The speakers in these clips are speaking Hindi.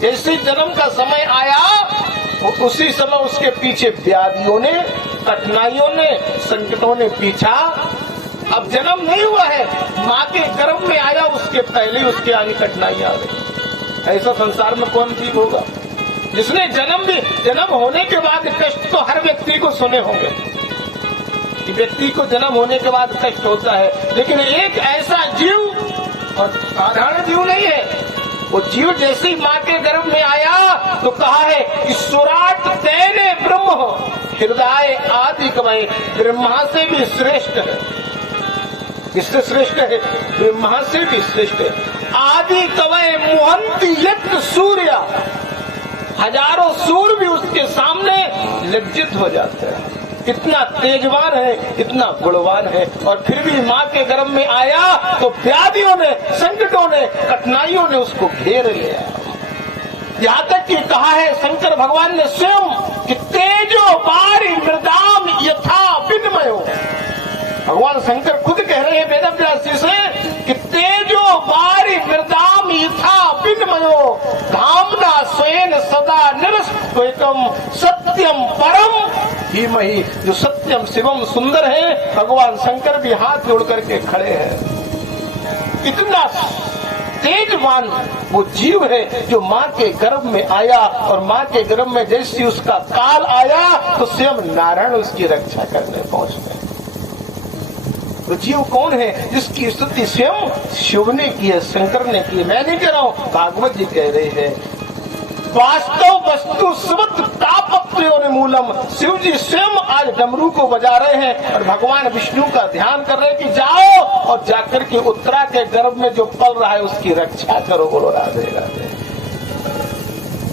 जैसे जन्म का समय आया वो उसी समय उसके पीछे व्याधियों ने, कठिनाइयों ने, संकटों ने पीछा। अब जन्म नहीं हुआ है, माँ के गर्भ में आया, उसके पहले उसके आगे कठिनाइयां आ गई। ऐसा संसार में कौन ठीक होगा? जिसने जन्म होने के बाद कष्ट तो हर व्यक्ति को सुने होंगे कि व्यक्ति को जन्म होने के बाद कष्ट होता है, लेकिन एक ऐसा जीव, और साधारण जीव नहीं है वो जीव, जैसे ही माँ के गर्भ में आया तो कहा है ईश्वराट तेने ब्रह्म हृदय आदि कवय, ब्रह्मा से भी श्रेष्ठ है। किससे श्रेष्ठ है? ब्रह्मा से भी श्रेष्ठ है। आदि कवय मोहंती यज्ञ सूर्य, हजारों सूर्य भी उसके सामने लज्जित हो जाते हैं। इतना तेजवान है, इतना गुणवान है, और फिर भी माँ के गर्भ में आया तो व्याधियों ने, संकटों ने, कठिनाइयों ने उसको घेर लिया। यहाँ तक कि कहा है शंकर भगवान ने स्वयं कि तेजो पारी मृदाम यथा विनिमयो। भगवान शंकर खुद कह रहे हैं वेदव्यास जी से कि तेजो पारी मृदाम यथा विनिमयो धामना स्वयं सदा निरस्तम सत्यम परम धीमहि। जो सत्यम शिवम सुंदर है, भगवान शंकर भी हाथ जोड़ करके खड़े हैं। इतना तेजवान वो जीव है जो माँ के गर्भ में आया, और माँ के गर्भ में जैसे उसका काल आया तो स्वयं नारायण उसकी रक्षा करने पहुंच गए। तो जीव कौन है? जिसकी स्तुति स्वयं शिव ने की है, शंकर ने की है। मैं नहीं कह रहा हूँ, भागवत जी कह रहे हैं। वास्तव वस्तु सुवत तापत्र्यों मूलम। शिव जी स्वयं आज डमरू को बजा रहे हैं और भगवान विष्णु का ध्यान कर रहे हैं कि जाओ और जाकर के उत्तरा के गर्भ में जो पल रहा है उसकी रक्षा करो। बोलो राधे राधे।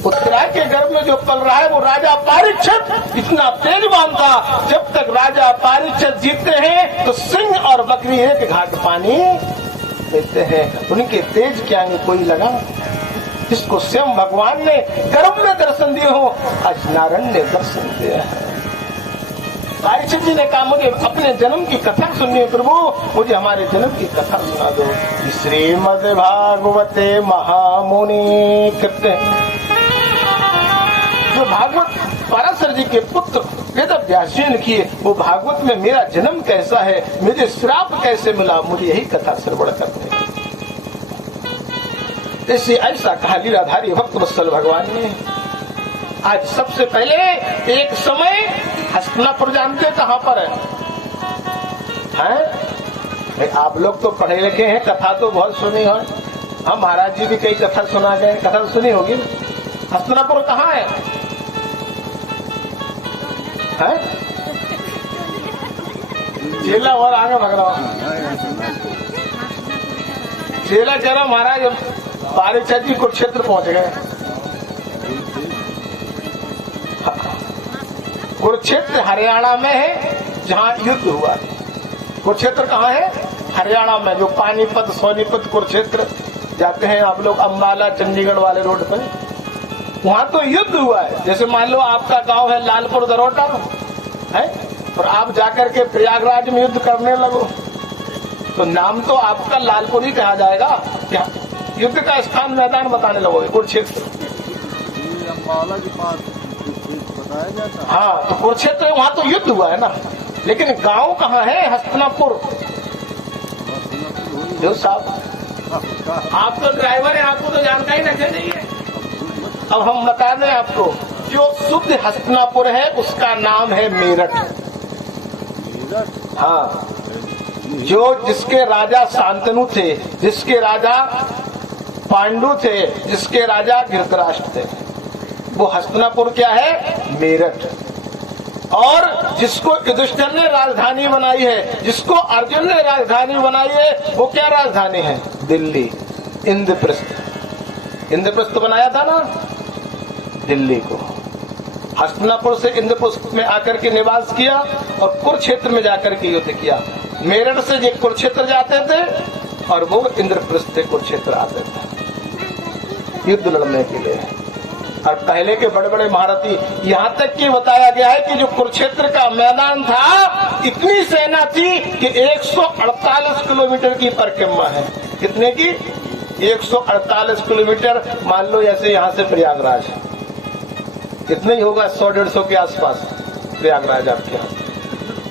उत्तरा के गर्भ में जो पल रहा है वो राजा परीक्षित इतना तेजवान था, जब तक राजा परीक्षित जीतते हैं तो सिंह और बकरी एक घाट पानी देते हैं। उनके तेज के आगे कोई लगा? जिसको स्वयं भगवान ने गर्भ में दर्शन दिए हो, आज नारायण ने दर्शन दिया है। परीक्षित जी ने कहा मुझे अपने जन्म की कथा सुननी है प्रभु, मुझे हमारे जन्म की कथा सुना दो। श्रीमद् भागवते महामुनि कृत्य, जो भागवत पराशर जी के पुत्र वेदव्यास जी ने किए, वो भागवत में मेरा जन्म कैसा है, मुझे श्राप कैसे मिला, मुझे यही कथा श्रवण करते हैं। ऐसे ऐसा कहा लीलाधारी भक्त वत्सल भगवान ने। आज सबसे पहले एक समय हस्तिनापुर जानते कहाँ पर है? आप लोग तो पढ़े लिखे हैं, कथा तो बहुत सुनी है। हम महाराज जी भी कई कथा सुना गए, कथा तो सुनी होगी। हस्तिनापुर कहाँ है? चेला और आगे भग रहा चेला कह रहा महाराज परीक्षित जी कुरुक्षेत्र पहुंच गए। कुरुक्षेत्र हरियाणा में है जहाँ युद्ध हुआ। कुरुक्षेत्र कहाँ है? हरियाणा में। जो पानीपत, सोनीपत, कुरुक्षेत्र जाते हैं आप लोग अम्बाला चंडीगढ़ वाले रोड पर, वहाँ तो युद्ध हुआ है। जैसे मान लो आपका गांव है लालपुर दरोटा है, और आप जाकर के प्रयागराज में युद्ध करने लगो तो नाम तो आपका लालपुर ही कहा जाएगा। क्या युद्ध का स्थान मैदान बताने लगोगे? कुरुक्षेत्र। अम्बाला के पास बताया जाता। हाँ, तो कुरुक्षेत्र वहाँ तो युद्ध हुआ है ना, लेकिन गांव कहाँ है? हस्तिनापुर। जो साहब आप तो ड्राइवर है, आपको तो जानकारी रखनी चाहिए। अब हम बता दें आपको, जो शुद्ध हस्तिनापुर है उसका नाम है मेरठ। हाँ, जो जिसके राजा शांतनु थे, जिसके राजा पांडु थे, जिसके राजा धृतराष्ट्र थे, वो हस्तिनापुर क्या है? मेरठ। और जिसको युधिष्ठिर ने राजधानी बनाई है, जिसको अर्जुन ने राजधानी बनाई है, वो क्या राजधानी है? दिल्ली, इंद्रप्रस्थ। इंद्रप्रस्थ बनाया था ना दिल्ली को। हस्तिनापुर से इंद्रप्रस्थ में आकर के निवास किया और कुरुक्षेत्र में जाकर के युद्ध किया। मेरठ से ये कुरुक्षेत्र जाते थे और वो इंद्रप्रस्थ से कुरुक्षेत्र आते थे युद्ध लड़ने के लिए। और पहले के बड़े बड़े महारथी, यहाँ तक कि बताया गया है कि जो कुरुक्षेत्र का मैदान था, इतनी सेना थी कि 148 किलोमीटर की परिक्रमा है। कितने की? 148 किलोमीटर, मान लो ऐसे यहाँ से प्रयागराज, इतना ही होगा, 100-150 के आसपास प्रयागराज आपके यहाँ।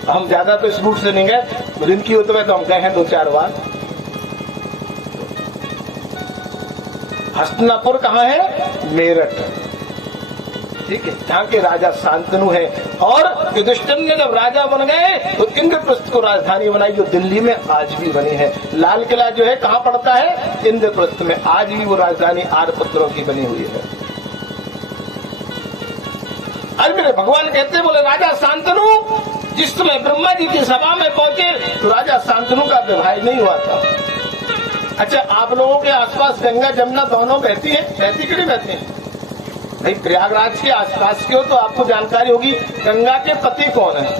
हम ज्यादा तो इस रूट से नहीं गए, दिन की होते हुए तो हम गए हैं 2-4 बार। हस्तिनापुर कहाँ है? मेरठ, ठीक है, जहाँ के राजा शांतनु है। और युधिष्ठिर ने जब राजा बन गए तो इंद्रप्रस्थ को राजधानी बनाई, जो दिल्ली में आज भी बनी है। लाल किला जो है कहाँ पड़ता है? इंद्रप्रस्थ में। आज भी वो राजधानी 8 पुत्रों की बनी हुई है। आज मेरे भगवान कहते बोले राजा शांतनु जिस समय ब्रह्मा जी की सभा में पहुंचे तो राजा शांतनु का विवाह नहीं हुआ था। अच्छा, आप लोगों के आसपास गंगा जमुना दोनों बहती है, बहती कि नहीं बहती है? भाई प्रयागराज के आसपास के हो तो आपको जानकारी होगी गंगा के पति कौन है।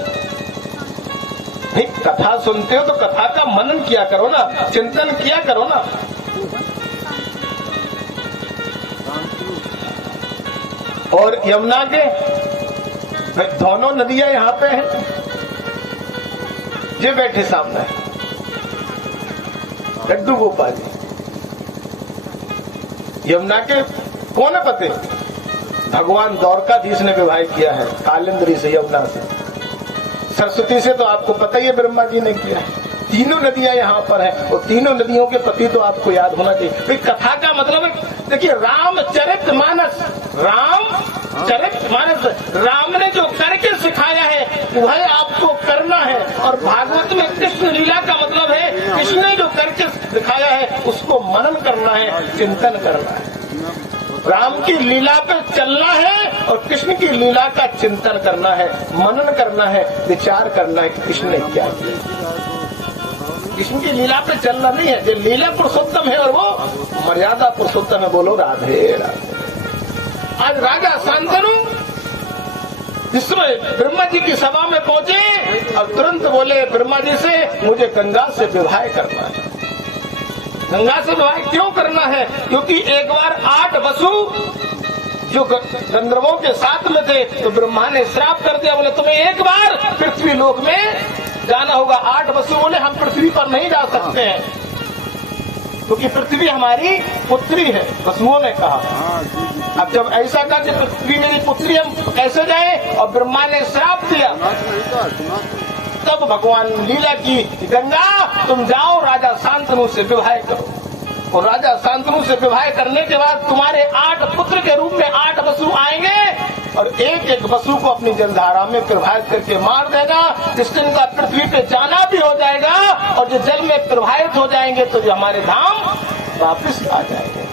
भाई कथा सुनते हो तो कथा का मनन किया करो ना, चिंतन किया करो ना। और यमुना के दोनों नदियां यहाँ पे हैं, ये बैठे सामने लड्डू गोपाल जी। यमुना के कौन है पति? भगवान द्वारकाधीश ने विवाह किया है कालिंदी से, यमुना से। सरस्वती से तो आपको पता ही है ब्रह्मा जी ने किया है। तीनों नदियां यहाँ पर है और तीनों नदियों के पति तो आपको याद होना चाहिए। कथा का मतलब है, देखिए रामचरितमानस, रामचरितमानस, राम ने जो करके सिखाया है वह आपको करना है। और भागवत में कृष्ण लीला का मतलब है कृष्ण ने जो करके दिखाया है उसको मनन करना है, चिंतन करना है। राम की लीला पे चलना है और कृष्ण की लीला का चिंतन करना है, मनन करना है, विचार करना है कि कृष्ण ने क्या किया। कृष्ण की लीला पे चलना नहीं है, जो लीला पुरुषोत्तम है और वो मर्यादा पुरुषोत्तम है। बोलो राधे राधे। आज राजा शांतनु जिसमें ब्रह्मा जी की सभा में पहुंचे और तुरंत बोले ब्रह्मा जी से मुझे गंगा से विवाह करना है। गंगा से विवाह क्यों करना है? क्योंकि एक बार 8 वसु जो गंधर्वों के साथ में थे तो ब्रह्मा ने श्राप कर दिया, बोले तुम्हें एक बार पृथ्वी लोक में जाना होगा। 8 वसु बोले हम पृथ्वी पर नहीं जा सकते हैं क्योंकि पृथ्वी हमारी पुत्री है, वसुओं ने कहा। अब जब ऐसा कहा कि पृथ्वी मेरी पुत्री, हम कैसे जाए? और ब्रह्मा ने श्राप दिया। तब भगवान लीला की गंगा तुम जाओ राजा शांतनु से विवाह करो। और राजा शांतनु से विवाह करने के बाद तुम्हारे 8 पुत्र के रूप में 8 वसु आएंगे और एक एक वसु को अपनी जलधारा में प्रवाहित करके मार देगा। जिस दिन का पृथ्वी पे जाना भी हो जाएगा और जो जल में प्रवाहित हो जाएंगे तो जो हमारे धाम वापिस आ जाएंगे।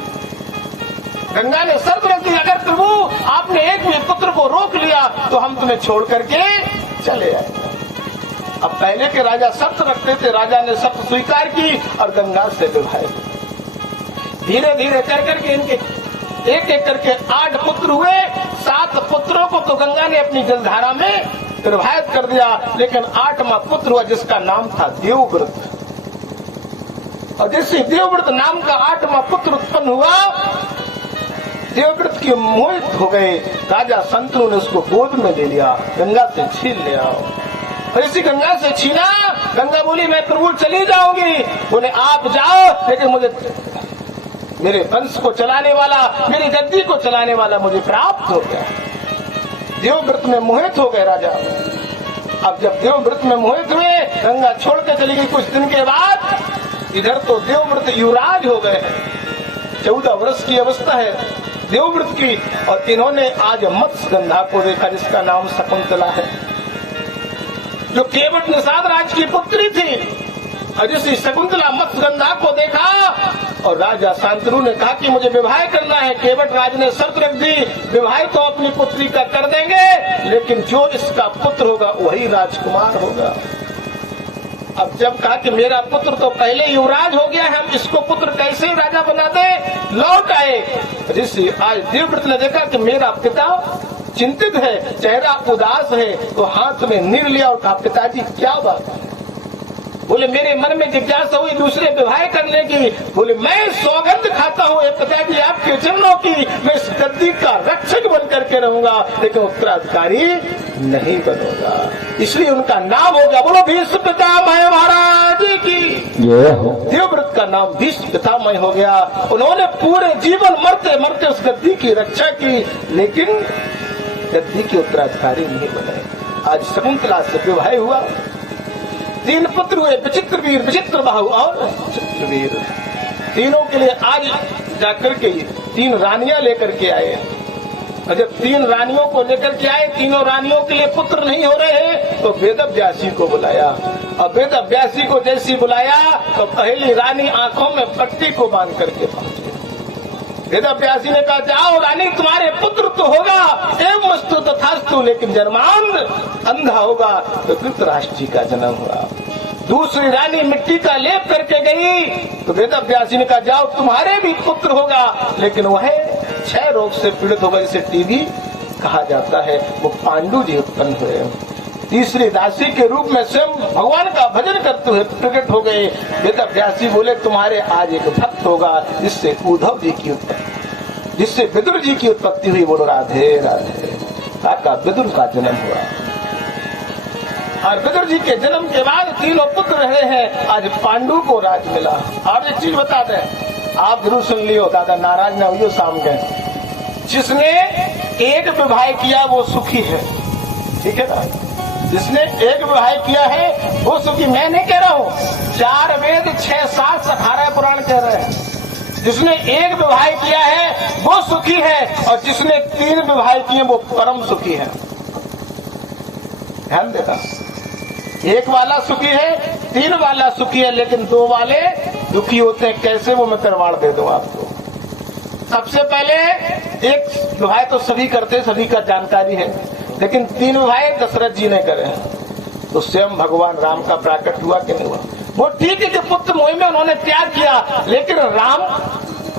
गंगा ने शर्त रख दी, अगर प्रभु आपने एक भी पुत्र को रोक लिया तो हम तुम्हें छोड़ करके चले आएंगे। अब पहले के राजा शर्त रखते थे, राजा ने शर्त स्वीकार की और गंगा से विवाह। धीरे धीरे कर करके इनके एक एक करके 8 पुत्र हुए। 7 पुत्रों को तो गंगा ने अपनी जलधारा में प्रवाहित कर दिया, लेकिन 8वां पुत्र हुआ जिसका नाम था देवव्रत। और जैसे देवव्रत नाम का 8वां पुत्र उत्पन्न हुआ, देवव्रत के मोहित हो गए। राजा शांतनु ने उसको गोद में ले लिया, गंगा से छीन लिया। और इसी गंगा से छीना, गंगा बोली मैं प्रभु चली जाऊंगी। बोले आप जाओ, लेकिन मुझे मेरे वंश को चलाने वाला, मेरी गद्दी को चलाने वाला मुझे प्राप्त हो गया। देवव्रत में मोहित हो गए राजा। अब जब देवव्रत में मोहित हुए, गंगा छोड़ के चली गई। कुछ दिन के बाद इधर तो देवव्रत युवराज हो गए। 14 वर्ष की अवस्था है देवव्रत की। और इन्होंने आज मत्स्यगंधा को देखा जिसका नाम शकुंतला है, जो केवट निषाद राज की पुत्री थी। और जिस शकुंतला मत्स्यगंधा को देखा और राजा शांतनु ने कहा कि मुझे विवाह करना है। केवट राज ने शर्त रख दी, विवाह तो अपनी पुत्री का कर देंगे, लेकिन जो इसका पुत्र होगा वही राजकुमार होगा। अब जब कहा कि मेरा पुत्र तो पहले युवराज हो गया है, हम इसको पुत्र कैसे राजा बना दे, लौट आए। ऋषि आज देवव्रत ने देखा कि मेरा पिता चिंतित है, चेहरा उदास है, तो हाथ में नीर लिया और कहा पिताजी क्या बात है? बोले मेरे मन में जिज्ञासा हुई दूसरे विवाह करने की। बोले मैं सौगंध खाता हूँ पिताजी आपके चरणों की, मैं इस गद्दी का रक्षक बन करके रहूंगा, लेकिन उत्तराधिकारी नहीं बनूंगा। इसलिए उनका नाम हो गया, बोलो भीष्म पितामह महाराज की। देवव्रत का नाम भीष्म पितामह हो गया। उन्होंने पूरे जीवन मरते मरते उस गद्दी की रक्षा की, लेकिन गद्दी के उत्तराधिकारी नहीं बने। आज शकुंतला से विवाह हुआ, 3 पुत्र हुए, विचित्रवीर, विचित्रबाहु और चित्रवीर। तीनों के लिए आज जाकर के 3 रानियां लेकर के आए। और जब 3 रानियों को लेकर के आए, तीनों रानियों के लिए पुत्र नहीं हो रहे हैं, तो वेदव्यासी को बुलाया। और वेदव्यासी को जैसी बुलाया तो पहली रानी आंखों में पट्टी को बांध करके पहुंची। वेदव्यासी ने कहा जाओ रानी, तुम्हारे पुत्र तो होगा, एवमस्तु तथास्तु, लेकिन जन्मांध अंधा होगा। तो धृतराष्ट्र जी का जन्म हुआ। दूसरी रानी मिट्टी का लेप करके गई, तो वेदव्यासी ने कहा जाओ तुम्हारे भी पुत्र होगा, लेकिन वह क्षय रोग से पीड़ित होगा, जिसे टीबी कहा जाता है। वो पांडु जी उत्पन्न हुए। तीसरी दासी के रूप में स्वयं भगवान का भजन करते हुए प्रकट हो गए। वेदव्यासी बोले तुम्हारे आज एक भक्त होगा, जिससे उद्धव जी की उत्पत्ति, जिससे विदुर जी की उत्पत्ति हुई। बोलो राधे राधे। आपका विदुर का जन्म हुआ। और विदुर जी के जन्म के बाद 3 पुत्र रहे हैं। आज पांडु को राज मिला। और एक चीज बता दें, आप जरूर सुन लियो, दादा नाराज न हुई शाम गए। जिसने एक विवाह किया वो सुखी है, ठीक है ना। जिसने एक विवाह किया है वो सुखी। मैं नहीं कह रहा हूँ, 4 वेद 6 7 18 पुराण कह रहे हैं। जिसने एक विवाह किया है वो सुखी है, और जिसने 3 विवाह किए वो परम सुखी है। ध्यान देना, 1 वाला सुखी है, 3 वाला सुखी है, लेकिन 2 वाले दुखी होते हैं। कैसे, वो मैं प्रमाण दे दूं आपको। सबसे पहले एक विवाह तो सभी करते, सभी का जानकारी है, लेकिन 3 विवाह दशरथ जी ने करे हैं। तो स्वयं भगवान राम का प्राकट हुआ कि नहीं हुआ। वो ठीक है कि पुत्र मोह में उन्होंने त्याग किया, लेकिन राम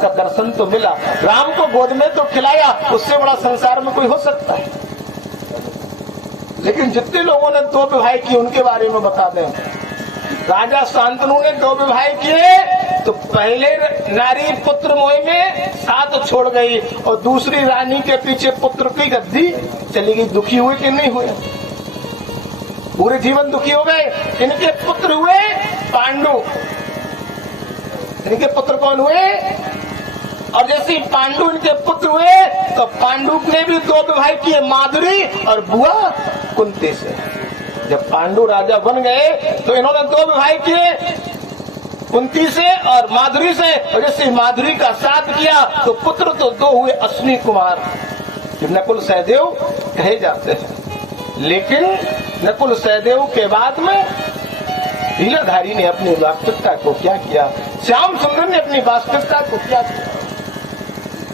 का दर्शन तो मिला। राम को गोद में तो खिलाया, उससे बड़ा संसार में कोई हो सकता है। लेकिन जितने लोगों ने 2 विवाह किए उनके बारे में बता दें। राजा शांतनु ने 2 विवाह किए, तो पहले नारी पुत्र मोह में साथ छोड़ गई, और दूसरी रानी के पीछे पुत्र की गद्दी चली गई। दुखी हुए कि नहीं हुए? पूरे जीवन दुखी हो गए। इनके पुत्र हुए पांडु। इनके पुत्र कौन हुए? और जैसे पांडु इनके पुत्र हुए, तो पांडु ने भी 2 विवाह किए, माधुरी और बुआ कुंती से। जब पांडु राजा बन गए तो इन्होंने 2 विवाह किए, कुंती से और माधुरी से। और जैसे माधुरी का साथ किया तो पुत्र तो 2 हुए, अश्विनी कुमार, नकुल सहदेव कहे जाते हैं। लेकिन नकुल सहदेव के बाद में लीलाधारी ने अपनी वास्तविकता को क्या किया, श्याम सुंदर ने अपनी वास्तविकता को क्या किया।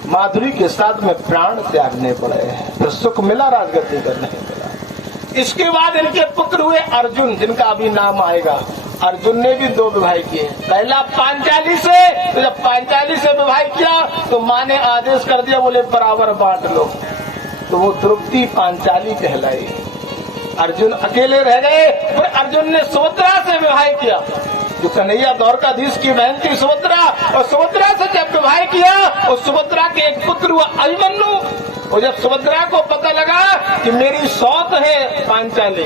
माधुरी के साथ में प्राण त्यागने पड़े, तो सुख मिला, राजगद्दी पर नहीं मिला। इसके बाद इनके पुत्र हुए अर्जुन, जिनका अभी नाम आएगा। अर्जुन ने भी 2 विवाह किए। पहला पांचाली से, तो जब पांचाली से विवाह किया तो माँ ने आदेश कर दिया, बोले बराबर बांट लो। तो वो द्रौपदी पांचाली कहलाई। अर्जुन अकेले रह गए। फिर अर्जुन ने सुभद्रा से विवाह किया, जो कन्हैया द्वारकाधीश की बहन थी सुभद्रा। और सुभद्रा से जब विवाह किया, और सुभद्रा के एक पुत्र हुआ अभिमन्यु। और जब सुभद्रा को पता लगा कि मेरी सौत है पांचाली,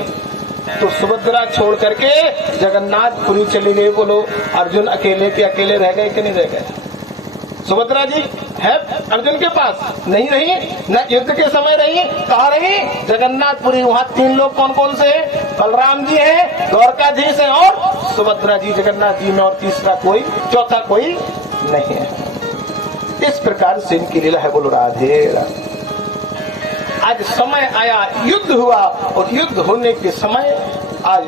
तो सुभद्रा छोड़ करके जगन्नाथपुरी चली गई। बोलो अर्जुन अकेले के अकेले रह गए कि नहीं रह गए? सुभद्रा जी है अर्जुन के पास नहीं रही, न युद्ध के समय रही। कहाँ रही? जगन्नाथपुरी। वहाँ 3 लोग कौन कौन से हैं? बलराम जी हैं, द्वारकाधीश हैं, और सुभद्रा जी जगन्नाथ जी में, और तीसरा कोई, चौथा कोई नहीं है। इस प्रकार से इनकी लीला है। बोलो राधे राधे। आज समय आया, युद्ध हुआ, और युद्ध होने के समय आज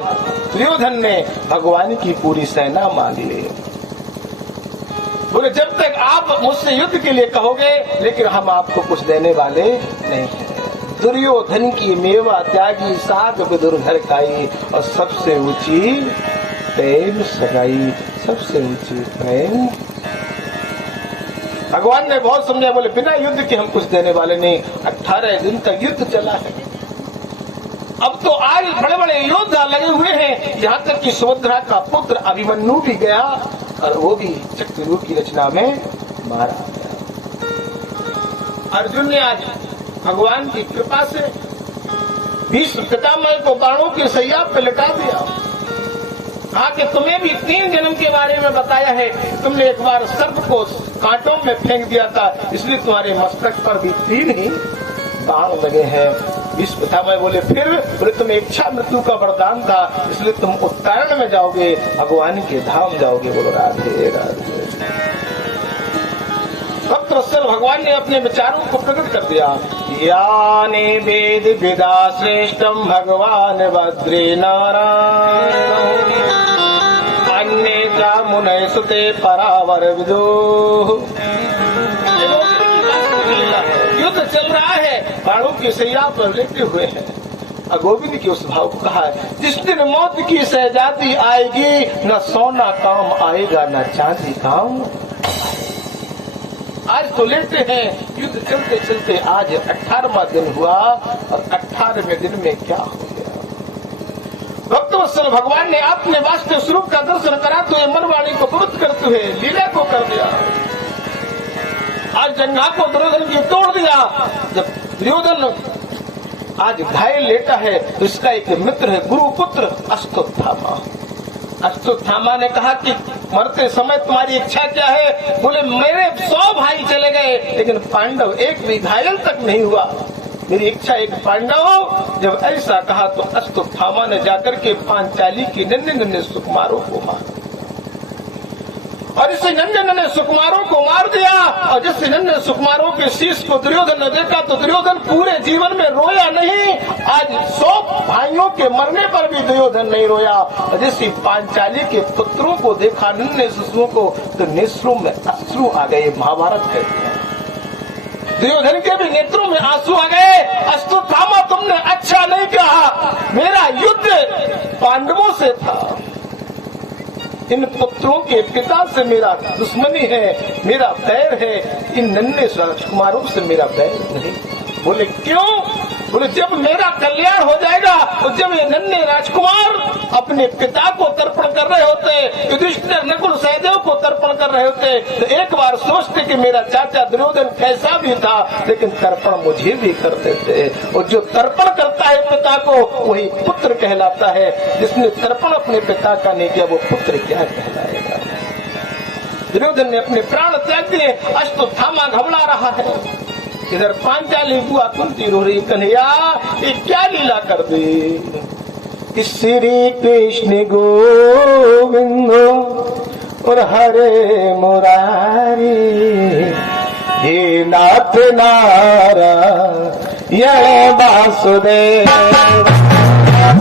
दुर्योधन ने भगवान की पूरी सेना मांग ली। बोले जब तक आप मुझसे युद्ध के लिए कहोगे, लेकिन हम आपको कुछ देने वाले नहीं हैं। दुर्योधन की मेवा त्यागी, साग विदुर घर खाई, और सबसे ऊंची प्रेम सगाई। सबसे ऊंची प्रेम। भगवान ने बहुत समझाया, बोले बिना युद्ध के हम कुछ देने वाले नहीं। 18 दिन तक युद्ध चला है। अब तो आज बड़े बड़े योद्धा लगे हुए हैं, यहाँ तक कि सुभद्रा का पुत्र अभिमन्यु भी गया और वो भी चक्रव्यूह की रचना में मारा गया। अर्जुन ने आज भगवान की कृपा से भीष्म पितामह को बाणों की सैया पे लटा दिया। कहा कि तुम्हें भी 3 जन्म के बारे में बताया है, तुमने एक बार सर्प को कांटों में फेंक दिया था, इसलिए तुम्हारे मस्तक पर भी 3 ही बाण लगे हैं। भीष्म पितामह बोले फिर? बोले तुम्हें इच्छा मृत्यु का वरदान था, इसलिए तुम उत्तरायण में जाओगे, भगवान के धाम जाओगे। बोलो राधे राधे। भक्तवत्सल भगवान ने अपने विचारों को प्रकट कर दिया। याने वेद विदा श्रेष्ठम भगवान भद्रे नारायण अन्य चा मुनय सुते परावर विदो। युद्ध चल रहा है, बाणों की सैया पर लेटे हुए हैं। गोविंद की उस भाव को कहा है, जिस दिन मौत की सहजादी आएगी, न सोना काम आएगा न चांदी काम। आज तो लेटे हैं, युद्ध चलते चलते आज 18वां दिन हुआ और 18वें दिन में क्या हो गया। भक्तवत्सल भगवान ने अपने वास्तव स्वरूप का दर्शन कराते हुए मनवाणी को पवित्र करते हुए लीला को कर दिया। आज जंघा को दुर्योधन की तोड़ दिया। जब दुर्योधन आज घायल लेटा है तो इसका एक मित्र है गुरुपुत्र अश्वत्थामा। अश्वत्थामा ने कहा कि मरते समय तुम्हारी इच्छा क्या है? बोले मेरे 100 भाई चले गए लेकिन पांडव एक भी घायल तक नहीं हुआ, मेरी इच्छा एक पांडव। जब ऐसा कहा तो अश्वत्थामा ने जाकर के पांचाली के नन्हे नन्हे सुकुमारों को मारा और इसे नन्हे नन्हे सुकुमारों को मार दिया। और जिस नन्हे सुकुमारों के शीश को दुर्योधन ने देखा तो दुर्योधन पूरे जीवन में रोया नहीं। आज 100 भाइयों के मरने पर भी दुर्योधन नहीं रोया। और जिस पांचाली के पुत्रों को देखा नन्हे शिशुओं को तो नेत्रों में अश्रु आ गए। महाभारत कहते हैं दुर्योधन के भी नेत्रों में आंसू आ गए। अश्वत्थामा तुमने अच्छा नहीं कहा, मेरा युद्ध पांडवों से था, इन पुत्रों के पिता से मेरा दुश्मनी है, मेरा बैर है, इन नन्हे राजकुमारों से मेरा बैर नहीं। बोले क्यों? बोले जब मेरा कल्याण हो जाएगा तो जब ये नन्हे राजकुमार अपने पिता को तर्पण कर रहे होते, युधिष्ठिर नकुल सहदेव को तर्पण कर रहे होते तो एक बार सोचते कि मेरा चाचा दुर्योधन कैसा भी था लेकिन तर्पण मुझे भी कर देते। और जो तर्पण करता है पिता को वही पुत्र कहलाता है, जिसने तर्पण अपने पिता का नहीं किया वो पुत्र क्या कहलाएगा। दुर्योधन ने अपने प्राण त्याग दिए। अश्वत्थामा घबरा रहा है। इधर पांचाली बुआ कुंती रो रही, कन्हैया ये क्या लीला कर दी। श्री कृष्ण गोविंद और हरे मुरारी, हे नाथ नारायण वासुदेव।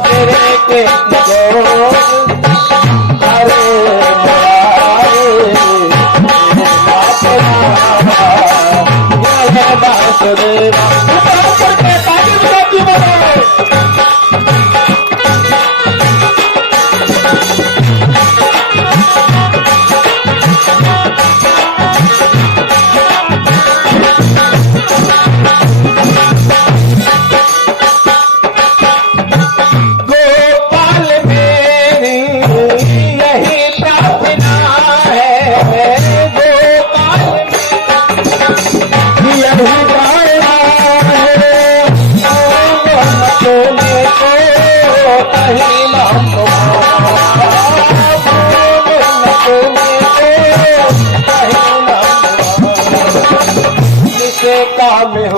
श्री कृष्ण गोविंद हरे मुरारी, नाथ नारायण वासुदेव। काम हो